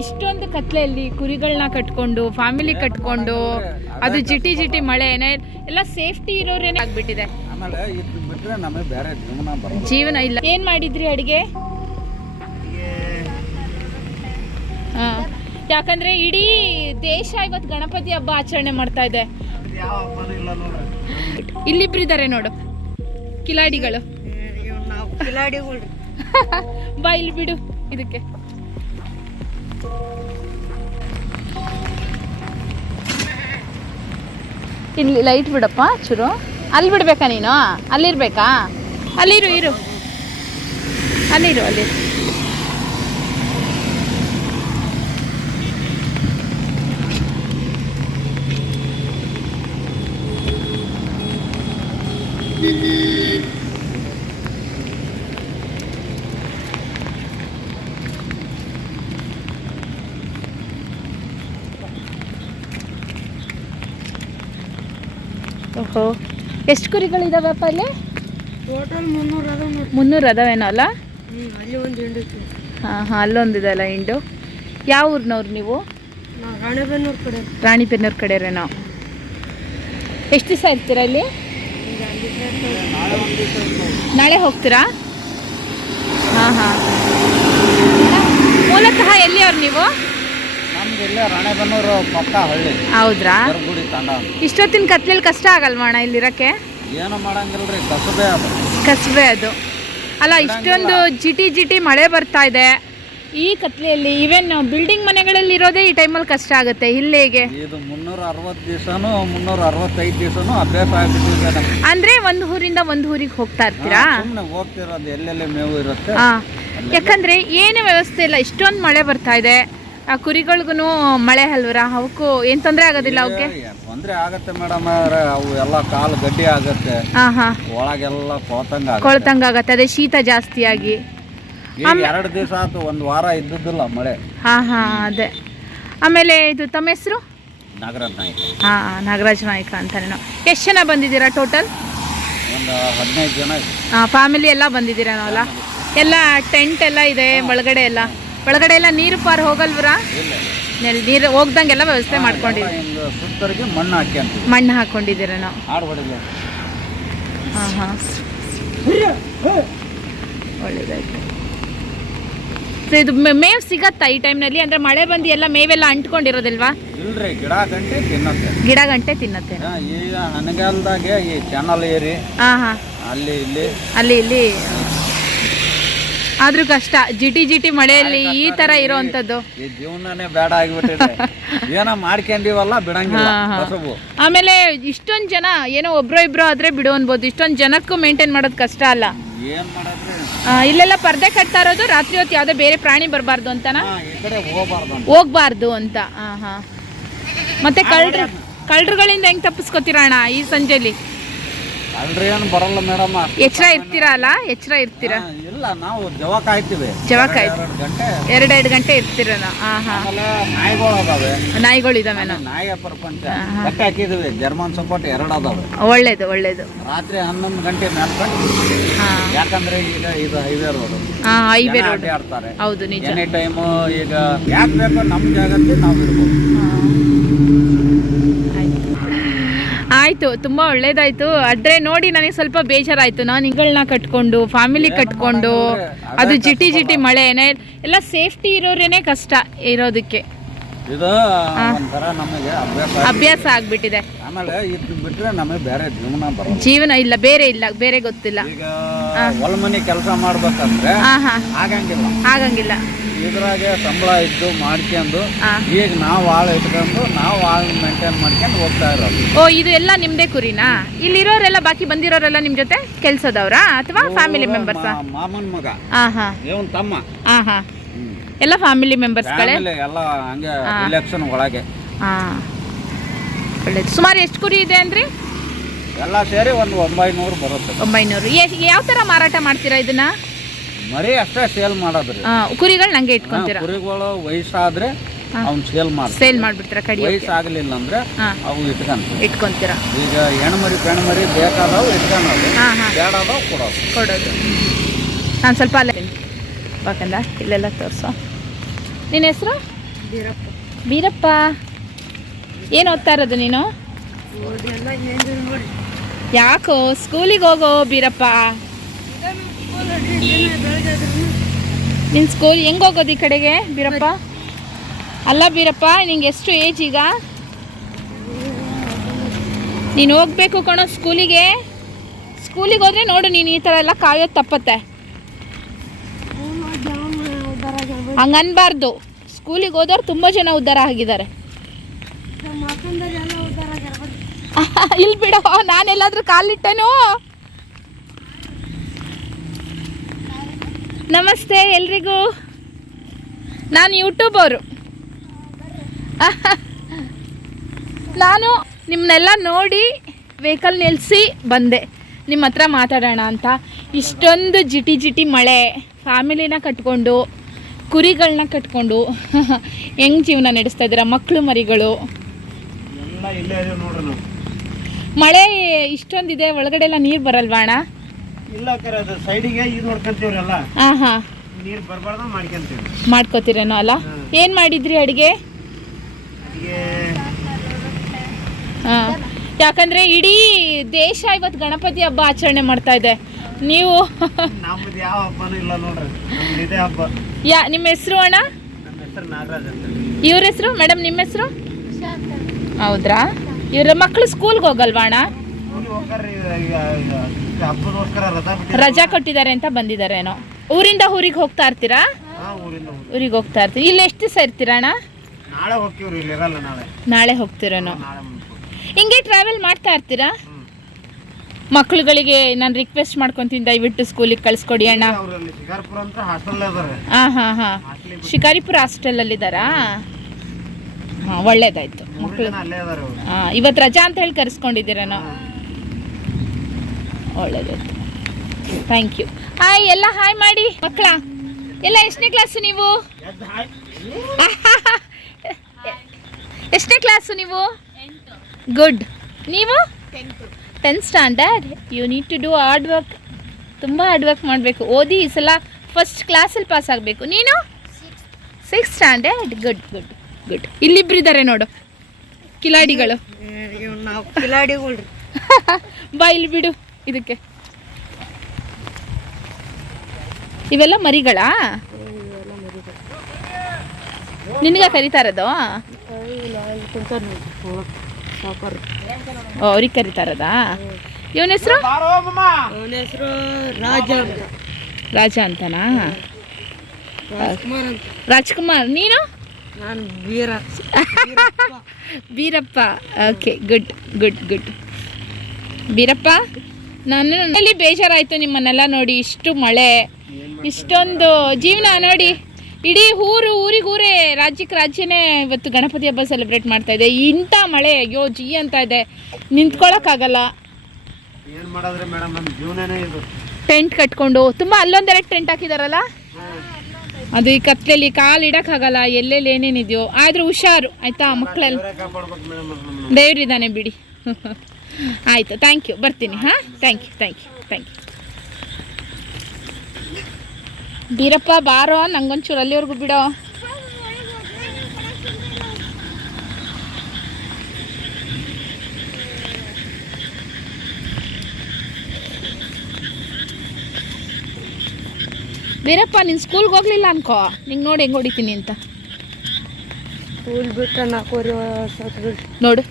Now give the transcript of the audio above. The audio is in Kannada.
ಇಷ್ಟೊಂದು ಕತ್ಲೆಯಲ್ಲಿ ಕುರಿಗಳನ್ನ ಕಟ್ಕೊಂಡು ಫ್ಯಾಮಿಲಿ ಕಟ್ಕೊಂಡು ಅದು ಜಿಟಿ ಜಿಟಿ ಮಳೆನೇ ಎಲ್ಲ ಸೇಫ್ಟಿ ಇರೋರೇನೆ ಆಗ್ಬಿಟ್ಟಿದೆ. ಆಮೇಲೆ ಇದು ಬಿಟ್ರೆ ನಮಗೆ ಬೇರೆ ಜೀವನ ಇಲ್ಲ. ಏನ್ ಮಾಡಿದ್ರಿ ಅಡಿಗೆ? ಹಾ. ಯಾಕಂದ್ರೆ ಇಡೀ ದೇಶ ಇವತ್ತು ಗಣಪತಿ ಹಬ್ಬ ಆಚರಣೆ ಮಾಡ್ತಾ ಇದೆ. ಯಾವ ಹಬ್ಬನೂ ಇಲ್ಲ ನೋಡ್ರಿ. ಇಲ್ಲಿಬ್ರು ಇದಾರೆ ನೋಡು. ಕಿಲಾಡಿಗಳು. ಬಾ ಇಲ್ಲಿ ಬಿಡು ಇದಕ್ಕೆ. ಇಲ್ಲಿ ಲೈಟ್ ಬಿಡಪ್ಪ ಚೂರು. ಅಲ್ಲಿ ಬಿಡಬೇಕಾ ನೀನು? ಅಲ್ಲಿರ್ಬೇಕಾ? ಅಲ್ಲಿರು ಇರು. ಅಲ್ಲಿರು ಅಲ್ಲಿ ಓಹೋ. ಎಷ್ಟು ಕುರಿಗಳಿದಾವಪ್ಪ ಅಲ್ಲಿ? ಟೋಟಲ್ ಮುನ್ನೂರು ಮುನ್ನೂರು ಅದಾವೇನೋ ಅಲ್ಲ? ಒಂದು ಹಾಂ ಹಾಂ ಅಲ್ಲೊಂದಿದೆ ಅಲ್ಲ ಹಿಂಡು. ಯಾವ ಊರಿನವ್ರು ನೀವು? ರಾಣಿಬೆನ್ನೂರು ರಾಣೆಬೆನ್ನೂರು ಕಡೆ. ರಾಣಿಬೆನ್ನೂರು ಕಡೆರೇನೋ. ಎಷ್ಟು ದಿವಸ ಇರ್ತೀರಾ ಇಲ್ಲಿ? ಅಲ್ಲಿ. ನಾಳೆ ಹೋಗ್ತೀರಾ? ಹಾಂ ಹಾಂ. ಮೂಲತಃ ಎಲ್ಲಿಯವ್ರು ನೀವು ನಮ್ದು ಇಲ್ಲೇ ರಾಣೆಬೆನ್ನೂರು ಪಕ್ಕ ಹಳ್ಳಿ ಹೌದ್ರಾ. ಇಷ್ಟೊತ್ತಿನ ಕತ್ಲಲ್ಲಿ ಕಷ್ಟ ಆಗಲ್ವಾ ಅಣ್ಣ ಇಲ್ಲಿರಕ್ಕೆ? ಏನು ಮಾಡಂಗಿಲ್ರಿ ಕಸಬೆ ಅದು. ಕಸಬೆ ಅದು. ಅಲ್ಲ ಇಷ್ಟೊಂದು ಜಿಟಿ ಜಿಟಿ ಮಳೆ ಬರ್ತಾ ಇದೆ. ಈ ಕತ್ಲೆಯಲ್ಲಿ ಈವನ್ ಬಿಲ್ಡಿಂಗ್ ಮನೆಗಳಲ್ಲಿ ಇರೋದೇ ಈ ಟೈಮಲ್ಲಿ ಕಷ್ಟ ಆಗುತ್ತೆ. ಇಲ್ಲಿಗೆ ಹೇಗೆ? ಇದು ಮುನ್ನೂರ ಅರವತ್ತು ದಿವಸನೂ ಮುನ್ನೂರ ಅರವತ್ತೈದು ದಿವಸನೂ ಅಭ್ಯಾಸ ಆಗ್ಬಿಟ್ಟಿದೆ ಅಂದ್ರೆ ಒಂದು ಊರಿಂದ ಒಂದು ಊರಿಗೆ ಹೋಗ್ತಾ ಇರ್ತೀರಾ? ಹೋಗ್ತಿರೋದು ಎಲ್ಲೆಲ್ಲಿ ಮೇವು ಇರುತ್ತೆ. ಯಾಕಂದ್ರೆ ಏನು ವ್ಯವಸ್ಥೆ ಇಲ್ಲ ಇಷ್ಟೊಂದು ಮಳೆ ಬರ್ತಾ ಇದೆ. ಆ ಕುರಿಗಳಿಗೂ ಮಳೆ ಅಲ್ವರ? ಅವಕ್ಕೂ ಏನ್ ತೊಂದರೆ ಆಗೋದಿಲ್ಲ ಅವಕ್ಕೆ ತೊಂದರೆ ಆಗತ್ತೆ ಮೇಡಮ್ ಅವು ಎಲ್ಲ ಕಾಲು ಗಡ್ಡಿ ಆಗತ್ತೆ. ಹಾ ಹಾ. ಒಳಗೆಲ್ಲ ಕೊಳತಂಗ ಆಗತ್ತೆ. ಕೊಳ್ತಂಗಾಗತ್ತೆ ಅದೇ ಶೀತ ಜಾಸ್ತಿಯಾಗಿ. ಆಗಿ ಎರಡು ದಿವಸ ಆಯ್ತು ಒಂದು ವಾರ ಇದ್ದಿದ್ದಿಲ್ಲ ಮಳೆ. ಹಾ ಹಾ ಅದೇ. ಆಮೇಲೆ ಇದು ತಮ್ಮ ಹೆಸರು? ನಾಗರಾಜ್ ನಾಯ್ಕ. ಹಾ ನಾಗರಾಜ್ ನಾಯ್ಕ ಅಂತಾನೇನೋ. ಎಷ್ಟು ಜನ ಬಂದಿದ್ದೀರಾ ಟೋಟಲ್? ಒಂದು ಹದಿನೈದು ಜನ ಹಾಂ ಫ್ಯಾಮಿಲಿ ಎಲ್ಲ ಬಂದಿದ್ದೀರಾ ನಾವಲ್ಲ? ಎಲ್ಲ ಟೆಂಟ್ ಎಲ್ಲ ಇದೆ ಒಳಗಡೆ ಎಲ್ಲ? ಒಳಗಡೆ ಎಲ್ಲ ನೀರು ಪಾರು ಹೋಗಲ್ವರಾ? ನೀರು ಹೋಗ್ದಂಗೆಲ್ಲ ವ್ಯವಸ್ಥೆ ಮಾಡ್ಕೊಂಡಿದ್ದೀವಿ. ಸುತ್ತರಿಗೆ ಮಣ್ಣು ಹಾಕಿ ಮಣ್ಣು ಹಾಕೊಂಡಿದ್ದೀರ ನಾವು? ಹಾಂ ಹಾಂ. ಒಳ್ಳೇದಾಯ್ತು. ಸೊ ಇದು ಮೇವ್ ಸಿಗತ್ತಾ ಈ ಟೈಮ್ನಲ್ಲಿ? ಅಂದರೆ ಮಳೆ ಬಂದು ಎಲ್ಲ ಮೇವೆಲ್ಲ ಅಂಟ್ಕೊಂಡಿರೋದಿಲ್ವಾ? ಇಲ್ರಿ ಗಿಡ ಗಂಟೆ ತಿನ್ನತ್ತೆ. ಗಿಡ ಗಂಟೆ ತಿನ್ನತ್ತೆ. ಹಾ, ಈಗ ಹನಗಾಲದಾಗೆ ಈ ಚಾನಲ್ ಏರಿ. ಹಾಂ ಹಾಂ. ಅಲ್ಲಿ ಇಲ್ಲಿ. ಅಲ್ಲಿ ಇಲ್ಲಿ. ಆದ್ರೂ ಕಷ್ಟ. ಜಿಟಿ ಜಿಟಿ ಮಳೆಯಲ್ಲಿ ಈ ತರ ಇರೋವಂಥದ್ದು. ಈ ಜೀವನನೇ ಬೇಡ ಆಗಿಬಿಟ್ಟಿದೆ. ಏನೋ ಮಾಡ್ಕೊಂಡಿವಲ್ಲ ಬಿಡಂಗಿಲ್ಲ. ಹಾ, ಹಾ. ಕಸಬು ಆಮೇಲೆ ಇಷ್ಟೊಂದು ಜನ ಏನೋ ಒಬ್ರು ಇಬ್ರು ಆದ್ರೆ ಬಿಡು ಅನ್ಬೋದು ಇಷ್ಟೊಂದು ಜನಕ್ಕೂ ಮೇಂಟೈನ್ ಮಾಡೋದು ಕಷ್ಟ ಅಲ್ಲ. ಏನ್ ಮಾಡದ್ರಿ? ಆ, ಇಲ್ಲೆಲ್ಲ ಪರ್ದೆ ಕಟ್ತಾ ಇರೋದು ರಾತ್ರಿ ಹೊತ್ತು ಯಾವುದೇ ಬೇರೆ ಪ್ರಾಣಿ ಬರಬಾರ್ದು ಅಂತನಾ? ಹಾ, ಈ ಕಡೆ ಹೋಗ್ಬಾರ್ದು ಅಂತ. ಹೋಗ್ಬಾರ್ದು ಅಂತ. ಹಾ ಹಾ. ಮತ್ತೆ ಕಳ್ರು ಕಳ್ರುಗಳಿಂದ ಹೆಂಗ್ ತಪ್ಪಿಸ್ಕೊತೀರ ಅಣ್ಣ ಈ ಸಂಜೆಲಿ? ಅಲ್ರಿ ಏನು ಬರಲ್ಲ ಮೇಡಮ್ ಎಚ್ಚರ ಇರ್ತೀರಾ ಅಲ್ಲ? ಎಚ್ಚರ ಇರ್ತೀರಾ? ಇಲ್ಲ ನಾವು ಜವ ಕಾಯ್ತೀವಿ ಜವ ಕಾಯ್ತೀವಿ. ಎರಡೆರಡು ಗಂಟೆ ಇರ್ತೀರ ಹಾ. ಹಾ ನಾಯಿಗಳು ಅದಾವೆ. ನಾಯಿಗಳು ಇದಾವೇನೋ ನಾಯಿಯ ಪ್ರಪಂಚ ಕಟ್ಟಿ ಹಾಕಿದ್ವಿ. ಜರ್ಮನ್ ಸಪೋರ್ಟ್ ಎರಡು ಅದಾವೆ. ಒಳ್ಳೇದು ಒಳ್ಳೇದು. ರಾತ್ರಿ ಹನ್ನೊಂದು ಗಂಟೆ ಮೇಲ್ಕೊಂಡು ಹಾ. ಯಾಕಂದ್ರೆ ಈಗ ಇದು ಹೈವೇ ರೋಡ್. ಹಾ ಹೈವೇ ರೋಡ್. ಆಡ್ತಾರೆ. ಹೌದು ನಿಜ. ಎನಿ ಟೈಮು ಈಗ ಯಾಕೆ ಬೇಕೋ ನಮ್ಮ ಜಾಗದಲ್ಲಿ ನಾವು ಇರ್ಬೋದು. ಆಯ್ತು ತುಂಬಾ ಒಳ್ಳೇದಾಯ್ತು. ಆದ್ರೆ ನೋಡಿ ನನಗೆ ಸ್ವಲ್ಪ ಬೇಜಾರಾಯ್ತು. ನಾನು ಇಗಳನ್ನ ಕಟ್ಕೊಂಡು ಫ್ಯಾಮಿಲಿ ಕಟ್ಕೊಂಡು ಅದು ಜಿಟಿ ಜಿಟಿ ಮಳೆ ಎಲ್ಲ ಸೇಫ್ಟಿ ಇರೋರೇನೆ ಕಷ್ಟ ಇರೋದಕ್ಕೆ. ಇದು ಒಂಥರ ನಮಗೆ ಅಭ್ಯಾಸ ಆಗ್ಬಿಟ್ಟಿದೆ. ಆಮೇಲೆ ಇದು ಬಿಟ್ರೆ ನಮಗೆ ಬೇರೆ ಜೀವನ ಇಲ್ಲ ಬೇರೆ ಇಲ್ಲ ಬೇರೆ ಗೊತ್ತಿಲ್ಲ. ಈಗ ಹೊಲ ಮನೆ ಕೆಲಸ ಮಾಡ್ಬೇಕಂದ್ರೆ ಆಗಂಗಿಲ್ಲ. ಆಗಂಗಿಲ್ಲ. ಇದ್ರಾಗೆ ಸಂಬಳ ಇದ್ದು ಮಾಡ್ಕೊಂಡು. ಈಗ ನಾವು ಆಳು ಇಟ್ಕೊಂಡು ನಾವು ಆಳು ಮೇಂಟೈನ್ ಮಾಡ್ಕೊಂಡು ಹೋಗ್ತಾ ಇರೋದು. ಓ ಇದು ಎಲ್ಲ ನಿಮ್ದೇ ಕುರಿನಾ? ಇಲ್ಲಿರೋರೆಲ್ಲ ಬಾಕಿ ಬಂದಿರೋರೆಲ್ಲ ನಿಮ್ ಜೊತೆ ಕೆಲ್ಸದವ್ರಾ ಅಥವಾ ಫ್ಯಾಮಿಲಿ ಮೆಂಬರ್ಸ್ ಮಾಮನ್ ಮಗ. ಇವನ್ ತಮ್ಮ. ಎಲ್ಲ ಫ್ಯಾಮಿಲಿ ಮೆಂಬರ್ಸ್ ಎಲ್ಲ ಹಂಗೆ ಒಳಗೆ. ಹಾ ಒಳ್ಳೇದು. ಸುಮಾರು ಎಷ್ಟು ಕುರಿ ಇದೆ ಅಂದ್ರಿ? ಎಲ್ಲ ಸೇರಿ ಒಂದು ಒಂಬೈನೂರು ಬರುತ್ತೆ. ಒಂಬೈನೂರು. ಯಾವ ತರ ಮಾರಾಟ ಮಾಡ್ತೀರಾ ಇದನ್ನ? ಮರಿ ಅಷ್ಟೇ ಸೇಲ್ ಮಾಡೋದ್ರಿ. ಕುರಿಗಳು ನಂಗೆ ಇಟ್ಕೊಂತೀರಾ? ಕುರಿಗಳು ವಯಸ್ಸಾದ್ರೆ ಅವ್ನು ಸೇಲ್ ಮಾಡಿ ಸೇಲ್ ಮಾಡ್ಬಿಡ್ತೀರಾ ವಯಸ್ಸು ಆಗಲಿಲ್ಲ ಅಂದ್ರೆ ಹಾ. ಅವು ಇಟ್ಕೊಂತೀವಿ. ಇಟ್ಕೊಂತೀರಾ? ಈಗ ಹೆಣ್ಮರಿ ಪೆಣ್ಮರಿ ಬೇಕಾದವು ಹಾ ಬೇಡದವು ಕೊಡೋದು. ಕೊಡೋದು. ನಾನು ಸ್ವಲ್ಪ ಅಲ್ಲೇ ಬಾಕಂದ ಇಲ್ಲೆಲ್ಲ ತೋರಿಸೋ. ನಿನ್ನ ಹೆಸರು? ಬೀರಪ್ಪ. ಬೀರಪ್ಪ. ಏನು ಓದ್ತಾ ಇರೋದು ನೀನು? ನೋಡಿ ಎಲ್ಲ ಏನು ನೋಡಿ ಯಾಕೋ ಸ್ಕೂಲಿಗೆ ಹೋಗೋ ಬೀರಪ್ಪ. ನಿನ್ನ ಸ್ಕೂಲ್ ಹೆಂಗೆ ಹೋಗೋದು ಈ ಕಡೆಗೆ ಬೀರಪ್ಪ? ಅಲ್ಲ ಬೀರಪ್ಪ ನಿಂಗೆ ಎಷ್ಟು ಏಜ್ ಈಗ? ನೀನು ಹೋಗ್ಬೇಕು ಕಣೋ ಸ್ಕೂಲಿಗೆ ಸ್ಕೂಲಿಗೆ ಹೋದ್ರೆ ನೋಡು ನೀನು ಈ ಥರ ಎಲ್ಲ ಕಾಯೋದು ತಪ್ಪತ್ತೆ. ಹಂಗನ್ಬಾರ್ದು. ಸ್ಕೂಲಿಗೆ ಹೋದವ್ರು ತುಂಬ ಜನ ಉದ್ಧಾರ ಆಗಿದ್ದಾರೆ. ಇಲ್ಲಿ ಬಿಡೋ ನಾನೆಲ್ಲಾದ್ರೂ ಕಾಲಿಟ್ಟೆನು? ನಮಸ್ತೆ ಎಲ್ರಿಗೂ? ನಾನು ಯೂಟ್ಯೂಬರು ನಾನು ನಿಮ್ಮನ್ನೆಲ್ಲ ನೋಡಿ ವೆಹಿಕಲ್ ನಿಲ್ಲಿಸಿ ಬಂದೆ. ನಿಮ್ಮ ಹತ್ರ ಮಾತಾಡೋಣ ಅಂತ. ಇಷ್ಟೊಂದು ಜಿಟಿ ಜಿಟಿ ಮಳೆ ಫ್ಯಾಮಿಲಿನ ಕಟ್ಕೊಂಡು ಕುರಿಗಳನ್ನ ಕಟ್ಕೊಂಡು ಹೆಂಗೆ ಜೀವನ ನಡೆಸ್ತಾ ಇದ್ದೀರಾ? ಮಕ್ಕಳು ಮರಿಗಳು? ಮಳೆ ಇಷ್ಟೊಂದಿದೆ ಒಳಗಡೆ ಎಲ್ಲ ನೀರು ಬರಲ್ವಾ ಅಣ್ಣ? ಇಲ್ಲ ಕರೆ ಅದು ಸೈಡಿಗೆ ಇದು ನೋಡ್ಕೊಂತೀವ್ರಲ್ಲ ಹಾಂ ಹಾಂ. ನೀರು ಬರಬಾರ್ದ ಮಾಡ್ಕೊಂತೀವಿ. ಮಾಡ್ಕೋತೀರೇನೋ ಅಲ್ಲ? ಏನು ಮಾಡಿದ್ರಿ ಅಡುಗೆ? ಹಾಂ. ಯಾಕಂದರೆ ಇಡೀ ದೇಶ ಇವತ್ತು ಗಣಪತಿ ಹಬ್ಬ ಆಚರಣೆ ಮಾಡ್ತಾ ಇದೆ. ನೀವು ನಮ್ಮದು ಯಾವ ಹಬ್ಬನೂ ಇಲ್ಲ ನೋಡ್ರಿ ನಮ್ದು ಇದೇ ಹಬ್ಬ. ಯಾ ನಿಮ್ಮ ಹೆಸರು ಅಣ್ಣ? ನಮ್ಮ ಹೆಸರು ನಾಗರಾಜ್ ಅಂತ. ಇವ್ರ ಹೆಸರು? ಮೇಡಮ್ ನಿಮ್ಮ ಹೆಸರು? ಹೌದ್ರಾ? ಇವ್ರ ಮಕ್ಕಳು ಸ್ಕೂಲ್ಗೆ ಹೋಗಲ್ವಾ ಅಣ್ಣ? ರಜಾ ಕೊಟ್ಟಿದ್ದಾರೆ ಅಂತ ಬಂದಿದ್ದಾರೇನೋ. ಊರಿಂದ ಊರಿಗೆ ಹೋಗ್ತಾ ಇರ್ತೀರಾ? ಊರಿಗೆ. ಹೋಗ್ತಾ ಇರ್ತೀರಿ ಇಲ್ಲಿ ಎಷ್ಟು ದಿವಸ ಇರ್ತೀರಣ್ಣ ನಾಳೆ ಹೋಗ್ತೀರೇನೋ. ಹಿಂಗೆ ಟ್ರಾವೆಲ್ ಮಾಡ್ತಾ ಇರ್ತೀರಾ? ಮಕ್ಕಳುಗಳಿಗೆ ಮಕ್ಳುಗಳಿಗೆ ನಾನು ರಿಕ್ವೆಸ್ಟ್ ಮಾಡ್ಕೊಂತೀನಿ ದಯವಿಟ್ಟು ಸ್ಕೂಲಿಗೆ ಕಳಿಸ್ಕೊಡಿ ಅಣ್ಣ. ಹಾಂ ಹಾಂ ಹಾಂ. ಹಾಸ್ಟೆಲ್ ಶಿಕಾರಿಪುರ ಹಾಸ್ಟೆಲಲ್ಲಿದ್ದಾರಾ ಹಾಂ ಒಳ್ಳೇದಾಯ್ತು. ಮಕ್ಕಳು ಹಾಂ ಇವತ್ತು ರಜಾ ಅಂತ ಹೇಳಿ ಕರೆಸ್ಕೊಂಡಿದ್ದೀರೇನೋ. ಒಳ್ಳೇದಾಯ್ತು. ಥ್ಯಾಂಕ್ ಯು ಹಾಯ್ ಎಲ್ಲ ಹಾಯ್ ಮಾಡಿ. ಮಕ್ಕಳ ಎಲ್ಲ ಎಷ್ಟನೇ ಕ್ಲಾಸು ನೀವು? ಎಷ್ಟನೇ ಕ್ಲಾಸು ನೀವು? ಗುಡ್ ನೀವು? Tenth standard you need to do hard work ತುಂಬ ಹಾರ್ಡ್ ವರ್ಕ್ ಮಾಡಬೇಕು. ಓದಿ ಈ ಸಲ ಫಸ್ಟ್ ಕ್ಲಾಸಲ್ಲಿ ಪಾಸ್ ಆಗಬೇಕು. ನೀನು? Six standard good good good ಇಲ್ಲಿಬ್ರಿದ್ದಾರೆ ನೋಡು. ಕಿಲಾಡಿಗಳು. ಬಾ ಇಲ್ಲಿ ಬಿಡು. ಇದಕ್ಕೆ. ಇವೆಲ್ಲ ಮರಿಗಳಾ? ನಿನಗೆ ಕರಿತಾ ಇರೋದು? ಅವ್ರಿಗೆ ಕರಿತಾ ಇವನ ಹೆಸರು? ಹೆಸರು ರಾಜ ರಾಜ ಅಂತನಾ? ರಾಜ್ಕುಮಾರ್ ರಾಜ್ಕುಮಾರ್ ನೀನು? ನಾನು Beera Beerappa. Okay good good good Beerappa? ನಾನು ಅಲ್ಲಿ ಬೇಜಾರಾಯಿತು ನಿಮ್ಮನ್ನೆಲ್ಲ ನೋಡಿ ಇಷ್ಟು ಮಳೆ ಇಷ್ಟೊಂದು ಜೀವನ ನೋಡಿ. ಇಡೀ ಊರು ಊರಿಗೂರೇ ಊರೇ ರಾಜ್ಯಕ್ಕೆ ರಾಜ್ಯನೇ ಇವತ್ತು ಗಣಪತಿ ಹಬ್ಬ ಸೆಲೆಬ್ರೇಟ್ ಮಾಡ್ತಾ ಇದೆ. ಇಂಥ ಮಳೆ ಅಯ್ಯೋ ಜಿ ಅಂತ ಇದೆ. ನಿಂತ್ಕೊಳ್ಳೋಕ್ಕಾಗಲ್ಲ ಟೆಂಟ್ ಕಟ್ಕೊಂಡು ತುಂಬ ಅಲ್ಲೊಂದೆರಡು ಟೆಂಟ್ ಹಾಕಿದಾರಲ್ಲ? ಅದು ಈ ಕತ್ಲೆಯಲ್ಲಿ ಕಾಲು ಇಡೋಕ್ಕಾಗಲ್ಲ ಎಲ್ಲೆಲ್ಲಿ ಏನೇನಿದೆಯೋ. ಆದರೂ ಹುಷಾರು ಆಯಿತಾ ಮಕ್ಕಳೆಲ್ಲ ದೇವ್ರಿದ್ದಾನೆ ಬಿಡಿ. ಆಯಿತು ಥ್ಯಾಂಕ್ ಯು ಬರ್ತೀನಿ ಹಾಂ? Thank you thank you thank you Beerappa ಬಾರೋ ನಂಗೊಂಚೂರು ಅಲ್ಲಿವರೆಗೂ ಬಿಡೋ. ಬೀರಪ್ಪ ನೀನು ಸ್ಕೂಲ್ಗೆ ಹೋಗ್ಲಿಲ್ಲ ಅನ್ಕೋ. ನಿಂಗೆ ನೋಡಿ ಹೆಂಗೆ ಹೊಡಿತೀನಿ ಅಂತ. ಸ್ಕೂಲ್ ಬಿಟ್ಟು ನಾಲ್ಕೂವರೆ ನೋಡು.